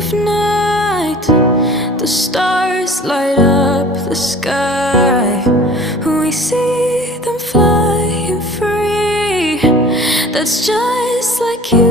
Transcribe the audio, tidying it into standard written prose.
of night, the stars light up the sky. We see them flying free. That's just like you